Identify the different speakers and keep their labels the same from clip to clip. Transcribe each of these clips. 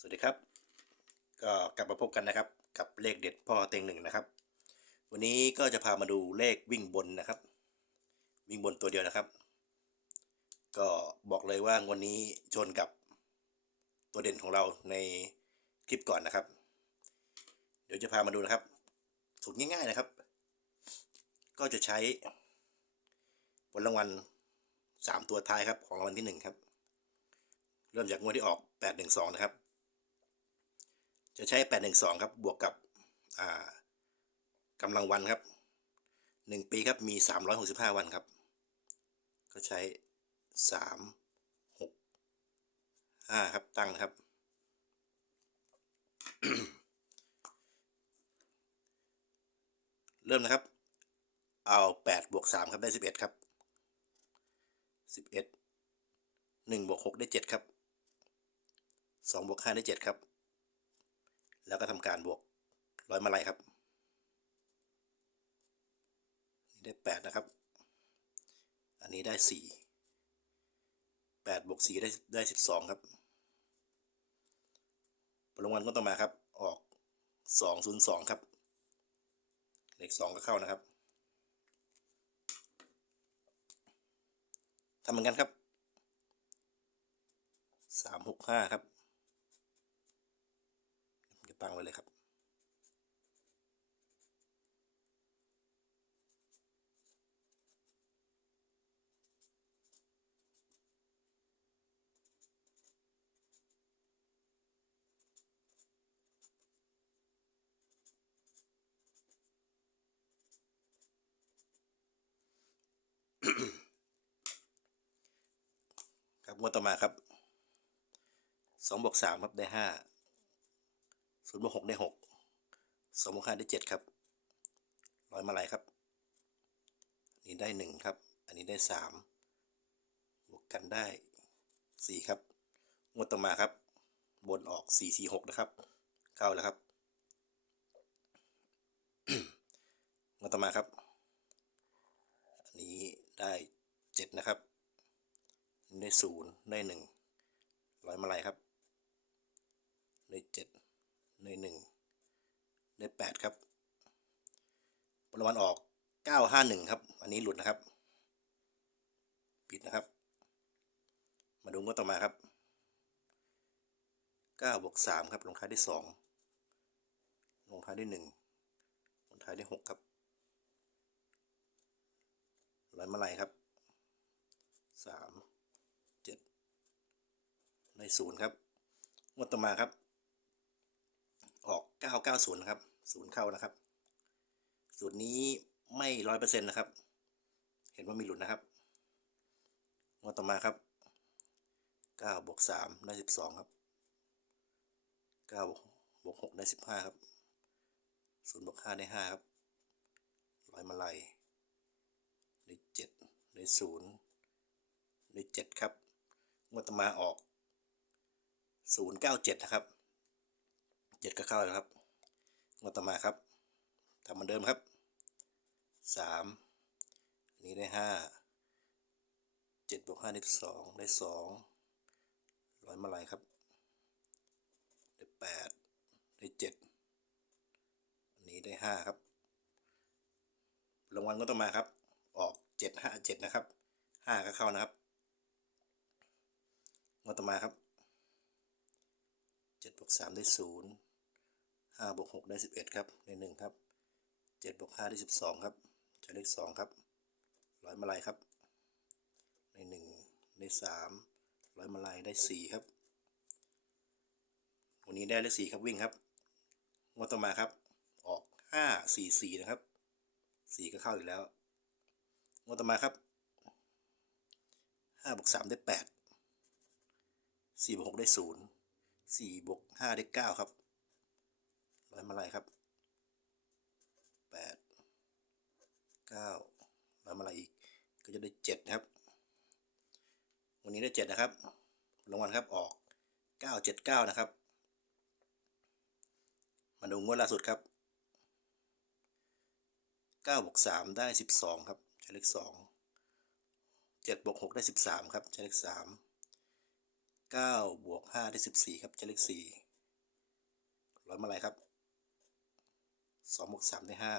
Speaker 1: สวัสดีครับ ก็กลับมาพบกันนะครับกับเลขเด็ดพ่อเต็งหนึ่งนะครับ วันนี้ก็จะพามาดูเลขวิ่งบนนะครับ วิ่งบนตัวเดียวนะครับ ก็บอกเลยว่าวันนี้ชนกับตัวเด่นของเราในคลิปก่อนนะครับ เดี๋ยวจะพามาดูนะครับสูตรง่ายๆนะครับ ก็จะใช้ผลรางวัลสามตัวท้ายครับของรางวัลที่หนึ่งครับเริ่มจากงวดที่ออกแปดหนึ่งสองนะครับ จะใช้ 812 ครับ บวกกับกำลังวันครับ 1 ปีครับมี 365 วันครับ ก็ใช้ 3 6 5 ครับ ตั้งครับ เริ่มนะครับ เอา 8 บวก 3 ครับ ได้ 11 ครับ 11 1บวก6ได้ 7 ครับ2บวก5ได้ 7 ครับ แล้วก็ทำการบวกร้อยมาลัยครับนี่ได้แปดนะครับ อันนี้ได้สี่แปดบวกสี่ได้ได้สิบสองครับผลรางวัลก็ต่อมาครับ ออกสองศูนย์สองครับ เลขสองก็เข้านะครับทำเหมือนกันครับสามหกห้าครับ ตั้งไว้เลยครับ ครับงวดต่อมาครับสองบวกสามครับได้ห้า ศูนย์บวกหกได้หกสองบวกห้าได้เจ็ดครับร้อยมาลัยครับอันนี้ได้หนึ่งครับ อันนี้ได้สามบวกกันได้สี่ครับงวดต่อมาครับ บนออกสี่สี่หกนะครับ เข้าแล้วครับงวดต่อมาครับ อันนี้ได้เจ็ดนะครับได้ศูนย์ได้หนึ่งร้อยมาลัยครับ ได้เจ็ด ในหนึ่งได้แปดครับผลรางวัลออกเก้าห้าหนึ่งครับ อันนี้หลุดนะครับผิดนะครับ มาดูงวดต่อมาครับเก้าบวกสามครับ ลงท้ายด้วยสองลงท้ายด้วยหนึ่งลงท้ายด้วยหกครับร้อยมาลัยครับสามเจ็ดได้ศูนย์ครับงวดต่อมาครับ ออก990นะครับศูนย์เข้านะครับ สูตรนี้ไม่ร้อยเปอร์เซ็นต์นะครับ เห็นว่ามีหลุดนะครับงวดต่อมาครับ9บวก3ได้12ครับ9บวก6ได้15ครับ0บวก5ได้5ครับร้อยมาลัยได้7ได้0ได้7ครับงวดต่อมาออก097นะครับเจ็ดก็เข้าแล้วครับ งวดต่อมาครับทำเหมือนเดิมครับสามอันนี้ได้ห้าเจ็ดบวกห้าได้สองได้สองร้อยมาลัยครับ ได้แปดได้เจ็ดอันนี้ได้ห้าครับรางวัลก็ต่อมาครับ ออกเจ็ดห้าเจ็ดนะครับห้าก็เข้านะครับงวดต่อมาครับเจ็ดบวกสามได้ศูนย์ ห้าบวกหกได้สิบเอ็ดครับในหนึ่งครับเจ็ดบวกห้าได้สิบสองครับใช้เลขสองครับ ร้อยมาลัยครับ ในหนึ่งได้สามร้อยมาลัยได้สี่ครับ วันนี้ได้เลขสี่ครับวิ่งครับงวดต่อมาครับ ออกห้าสี่สี่นะครับสี่ก็เข้าอีกแล้วงวดต่อมาครับห้าบวกสามได้แปดสี่บวกหกได้ศูนย์สี่บวกห้าได้เก้าครับ ร้อยมาลัยครับแปดเก้าร้อยมาลัยอีกก็จะได้เจ็ดนะครับ วันนี้ได้เจ็ดนะครับรางวัลครับออกเก้าเจ็ดเก้านะครับ มาดูงวดล่าสุดครับเก้าบวกสามได้สิบสองครับใช้เลขสองเจ็ดบวกหกได้สิบสามครับใช้เลขสามเก้าบวกห้าได้สิบสี่ครับใช้เลขสี่ร้อยมาอะไรครับ สองบวกสามได้ห้า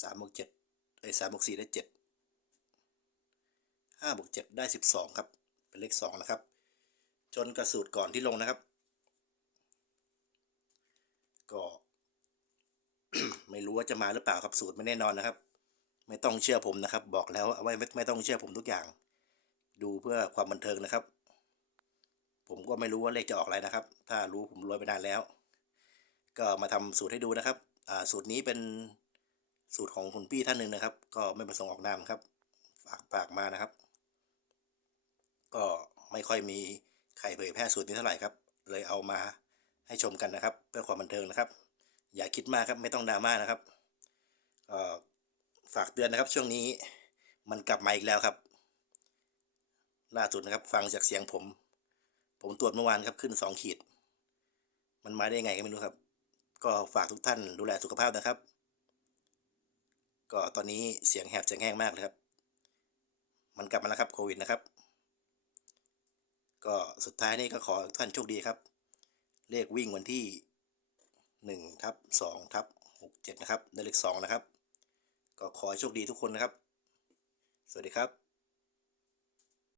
Speaker 1: สามบวกเจ็ดไอ้สามบวกสี่ได้เจ็ดห้าบวกเจ็ดได้สิบสองครับ เป็นเลขสองนะครับ จนกระสูตรก่อนที่ลงนะครับ ก็ไม่รู้ว่าจะมาหรือเปล่าครับสูตรไม่แน่นอนนะครับ ไม่ต้องเชื่อผมนะครับ บอกแล้วเอาไว้ไม่ไม่ต้องเชื่อผมทุกอย่าง ดูเพื่อความบันเทิงนะครับ ผมก็ไม่รู้ว่าเลขจะออกอะไรนะครับ ถ้ารู้ผมรวยไปนานแล้ว ก็มาทำสูตรให้ดูนะครับอ่าสูตรนี้เป็นสูตรของคุณพี่ท่านหนึ่งนะครับ ก็ไม่ประสงค์ออกนามครับ ฝากฝากมานะครับ ก็ไม่ค่อยมีใครเผยแพร่สูตรนี้เท่าไหร่ครับ เลยเอามาให้ชมกันนะครับ เพื่อความบันเทิงนะครับ อย่าคิดมากครับไม่ต้องดราม่านะครับเอ่อฝากเตือนนะครับ ช่วงนี้มันกลับมาอีกแล้วครับล่าสุดนะครับ ฟังจากเสียงผม ผมตรวจเมื่อวานครับขึ้นสองขีด มันมาได้ยังไงก็ไม่รู้ครับ ก็ฝากทุกท่านดูแลสุขภาพนะครับ ก็ตอนนี้เสียงแหบเสียงแห้งมากเลยครับ มันกลับมาแล้วครับโควิดนะครับ ก็สุดท้ายนี่ก็ขอทุกท่านโชคดีครับ เลขวิ่งวันที่หนึ่งทับสองทับหกเจ็ดนะครับได้เลขสองนะครับ ก็ขอให้โชคดีทุกคนนะครับ สวัสดีครับ